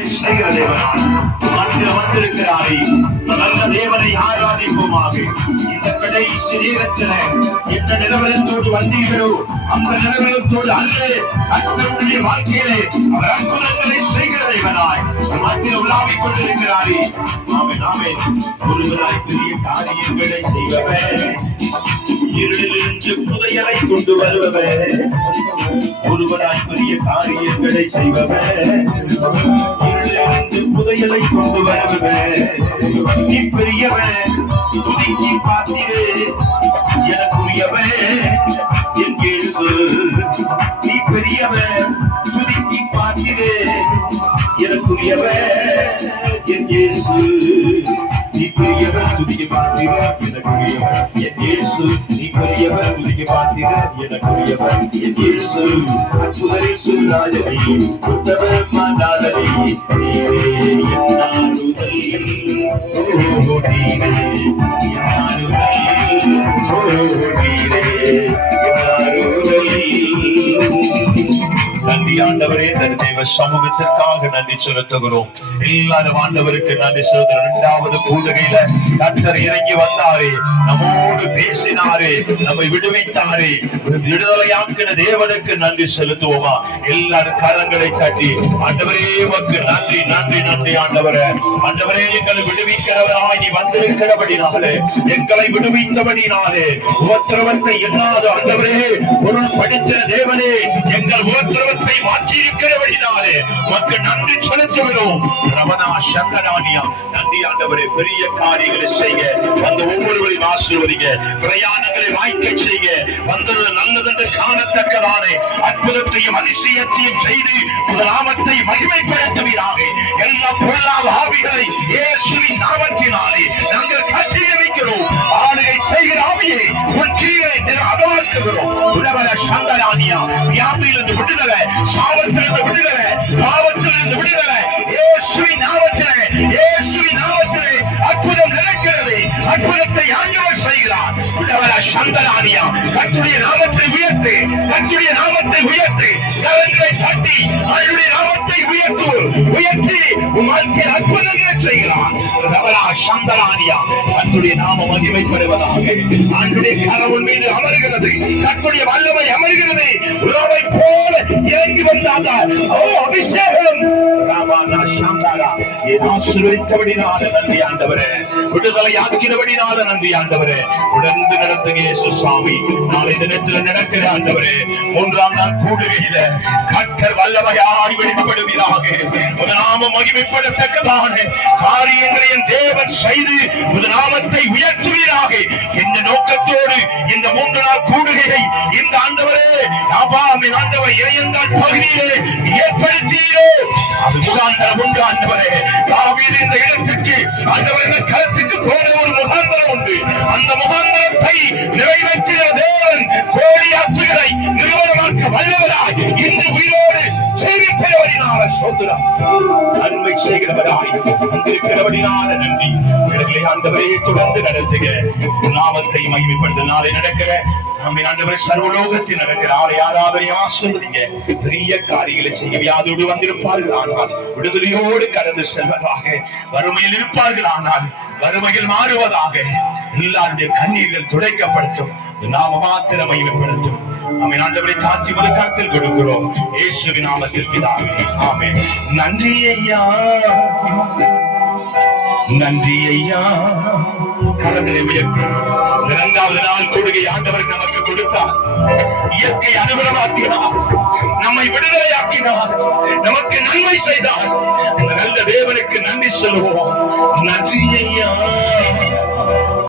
அற்புதங்களை செய்கிற தேவனாய் வந்திருக்கிறாரே. நல்ல தேவனை ஆராதிப்போமாக. இந்த கடைசி நேரத்தில் எந்த நிலவரத்தோடு வந்தீர்களோ அந்த நிலவரத்தோடு அல்ல, கர்த்தருடைய வாழ்க்கையிலே அவர் அற்புதங்களை செய்கிற தேவனாய் மத்தியில் உலாவிக் கொண்டிருக்கிறாரே. ஆமென் ஆமென். ஒருவராய் பெரிய காரியங்களை செய்பவர், இருளிலிருந்து புதையலை கொண்டு வருபவர், ஒருவராய் பெரிய காரியங்களை செய்பவர், இருளிலிருந்து புதையலை கொண்டு வருபவர். நீ பெரியவர், துதிக்கு பாத்திரே, எனக்குரியவர் என் இயேசு. நீ பெரியவர், துதிக்கு பாத்திரே, எனக்குரியவர் என் இயேசு. நீ பெரியவர், துதிக்கு பாத்திரர், எனக்குரியவர் என் இயேசு. நீ பெரியவர், துதிக்கு பாத்திரர், எனக்குரியவர் என் இயேசு. அற்புதரை சொல்லாதே, புத்தவர் மாதாதே, நீரே என் ஆறுதல். ஓ நீரே என் ஆறுதல். ஓ நீரே என் ஆறுதல். நன்றி ஆண்டவரே, தேவ சமூகத்திற்காக நன்றி செலுத்துகிறோம். எல்லாரும் ஆண்டவருக்கு நன்றி செலுத்துகிறோம். இரண்டாவது கூடுகையில கர்த்தர் இறங்கி வந்தாரே, நம்மோடு பேசினாரே, நம்மை விடுவித்தாரே, விடுதலையாக்கின தேவனுக்கு நன்றி செலுத்துவோமா? எல்லாரும் கரங்களை தட்டி ஆண்டவரே உமக்கு நன்றி நன்றி நன்றி ஆண்டவரே. ஆண்டவரே, எங்களை விடுவிக்கிறவராய் நீ வந்திருக்கிறபடினாலே, எங்களை விடுவித்தபடினாலே, உபத்திரவத்தை எண்ணாத ஆண்டவரே, பொருள் படித்த தேவனே, எங்கள் உபத்திரவத்தை மாற்றி இருக்கிறபடினாலே உமக்கு நன்றி செலுத்துகிறோம். ரமணா சங்கரானியா நன்றி ஆண்டவரே. பெரிய காரியங்களை செய்ய அந்த ஒவ்வொருவரையும் ஆசீர்வதிங்க. பிரயாணங்களை வாய்க்க செய்ய வந்தது நல்லதென்று காணத்தக்கதான அற்புதத்தையும் அதிசயத்தையும் செய்து நாமத்தை மகிமைப்படுத்துவீராக. எல்லா பொல்லாத ஆவிகளை இயேசுவின் நாமத்தினாலே நாங்கள் கட்டி வைக்கிறோம். ஆளுகை செய்கிற ஆவியை உன் கீழே அகவாக்குகிறோம். உடவர சங்கரானியா வியாபியிலிருந்து விடுதலை, சாபத்திலிருந்து விடுதலை, பாவத்திலிருந்து விடுதலை. இயேசுவின் நாமத்திலே, இயேசுவின் நாமத்திலே அற்புதம் நடக்கிறது. அற்புதத்தை ஆண்டவர் செய்கிறார். உடவர சங்கரானியா கர்த்தருடைய நாமத்தை உயர்த்து, கர்த்தருடைய நாமத்தை உயர்த்து, கரங்களை தட்டி அவருடைய நாமத்தை உயர்த்தி வாழ்க்கையில் அற்புதங்களை செய்கிறார். உடவர சங்கரானியா கர்த்தருடைய நாமம் மகிமைப்படுவதாக. ஆண்டுடைய கரவன் மீது அமர்கிறது, கர்த்தருடைய வல்லமை அமர்கிறது. உறவை போல இறங்கி வந்தார். ஓ அபிஷேகம் ராமானா சங்கரா ஆசீர்வதித்தபடினால நன்றி ஆண்டவரே. விடுதலை ஆக்கினபடினால நன்றி ஆண்டவரே. உடந்து நடத்துங்க இயேசு சுவாமி. நாளை தினத்தில் நடக்கிற ஆண்டவரே, மூன்றாம் நாள் கூடுகையில கர்த்தர் வல்லமையாய் வெளிப்படுவீராக. நாமம் மகிமைப்படத்தக்கதான காரியங்களை என் தேவன் செய்து நாமத்தை உயர்த்துவீராக. இந்த நோக்கத்தோடு இந்த 3 நாள் கூடுகையை இந்த ஆண்டவரே ஆண்டவர் இறையந்தாள் பகுதியிலே ஏற்படுத்தீரோ அது முகாந்திரம் உண்டு ஆண்டவரே. தாவீது இந்த இடத்துக்கு ஆண்டவரே களத்துக்கு போன ஒரு முகாந்திரம் உண்டு. அந்த முகாந்திரத்தை நிறைவேற்றிய தேவன் கோலியாத்துகளை நிறுவனமாக்க வல்லவராய் இன்று உயிரோடு செய்திருக்கிறவரினால சோதரம் நன்மை செய்கிறவராய் வந்திருக்கிறவரினால நன்றி. இவர்களை ஆண்டவரே தொடர்ந்து நடத்துக. நாமத்தை மகிமைப்படுத்த நாளை நடக்கிற நம்முடைய ஆண்டவரே சர்வலோகத்தில் நடக்கிற ஆலை ஆராதனை ஆசீர்வதிங்க. பெரிய காரியங்களை செய்ய வியாதியோடு வந்திருப்பார்கள், ஆனால் விடுதலையோடு கடந்து செல்வதாக. வறுமையில் இருப்பார்கள், ஆனால் வறுமையில் மாறுவதாக. எல்லாருடைய கண்ணீர்கள் துடைக்கப்படட்டும். நாம மாத்திர மகிமைப்படுத்தும். ஆமென். ஆண்டவரை தாழ்த்தி மனக்கரத்தில் கொடுக்கிறோம் இயேசுவின் நாமத்தில் பிதாவே, ஆமென். நன்றி ஐயா, நன்றி ஐயா. கரங்களை உயர்த்தி 2வது நாள் கூடுகை ஆண்டவர் நமக்கு கொடுத்தார். இயற்கை அனுகூலமாக்கினார், நம்மை விடுதலையாக்கினார், நமக்கு நன்மை செய்தார். அந்த நல்ல தேவனுக்கு நன்றி சொல்லுவோம்.